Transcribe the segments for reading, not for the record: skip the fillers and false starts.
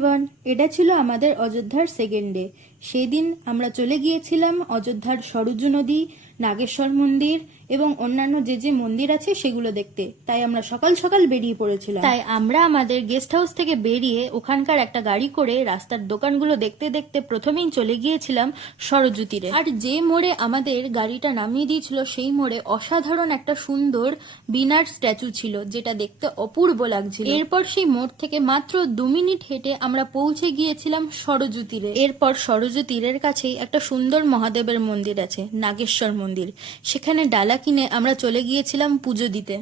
Everyone, এটা ছিল আমাদের অযোধ্যার সেকেন্ড ডে। সেদিন আমরা চলে গিয়েছিলাম অযোধ্যার সরযূ নদী, নাগেশ্বর মন্দির এবং অন্যান্য যে যে মন্দির আছে সেগুলো দেখতে। তাই আমরা সকাল সকাল বেরিয়ে পড়েছিলাম। তাই আমরা আমাদের গেস্ট হাউস থেকে বেরিয়ে ওখানকার একটা গাড়ি করে রাস্তার দোকানগুলো দেখতে দেখতে প্রথমেই চলে গিয়েছিলাম সরযূ তীরে। আর যে মোড়ে আমাদের গাড়িটা নামিয়ে দিয়েছিল সেই মোড়ে অসাধারণ একটা সুন্দর বিনার স্ট্যাচু ছিল, যেটা দেখতে অপূর্ব লাগছিল। এরপর সেই মোড় থেকে মাত্র 2 মিনিট হেঁটে আমরা পৌঁছে গিয়েছিলাম সরযূ তীরে। এরপর সরযূ তীরের কাছেই একটা সুন্দর মহাদেবের মন্দির আছে, নাগেশ্বর মন্দির। সেখানে ডালা কিনে আমরা চলে গিয়েছিলাম পুজো দিতে।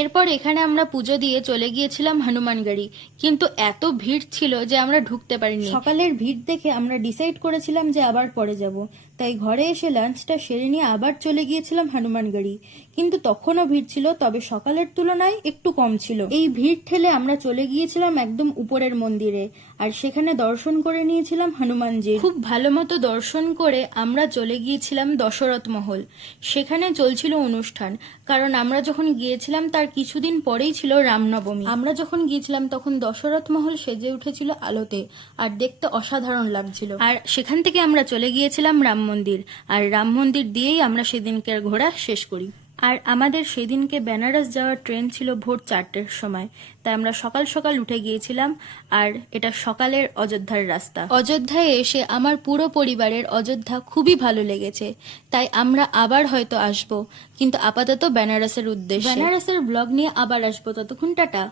এরপর এখানে আমরা পুজো দিয়ে চলে গিয়েছিলাম হনুমানগড়ি, কিন্তু এত ভিড় ছিল যে আমরা ঢুকতে পারিনি। সকালের ভিড় দেখে আমরা ডিসাইড করেছিলাম যে আবার পরে যাব, তাই ঘরে এসে লাঞ্চটা সেরে নিয়ে আবার চলে গিয়েছিলাম হনুমানগড়ি। কিন্তু তখনও ভিড় ছিল, তবে সকালের তুলনায় একটু কম ছিল। এই ভিড় ঠেলে আমরা চলে গিয়েছিলাম একদম উপরের মন্দিরে, আর সেখানে দর্শন করে নিয়েছিলাম হনুমানজির। খুব ভালো মতো দর্শন করে আমরা চলে গিয়েছিলাম দশরথ মহল। সেখানে চলছিল অনুষ্ঠান, কারণ আমরা যখন গিয়েছিলাম তার কিছুদিন পরেই ছিল রামনবমী। আমরা যখন গিয়েছিলাম তখন দশরথ মহল সেজে উঠেছিল আলোতে, আর দেখতে অসাধারণ লাগছিল। আর সেখান থেকে আমরা চলে গিয়েছিলাম রাম মন্দির, আর রাম মন্দির দিয়েই আমরা সেদিনকার ঘোরা শেষ করি। আর আমাদের সেদিনকে বেনারস যাওয়ার ট্রেন ছিল ভোর 4টের সময়, তাই আমরা সকাল সকাল উঠে গিয়েছিলাম। আর এটা সকালের অযোধ্যার রাস্তা। অযোধ্যায় এসে আমার পুরো পরিবারের অযোধ্যা খুবই ভালো লেগেছে, তাই আমরা আবার হয়তো আসবো, কিন্তু আপাতত বেনারসের উদ্দেশ্যে। বেনারসের ব্লগ নিয়ে আবার আসবো, ততক্ষণ টাটা।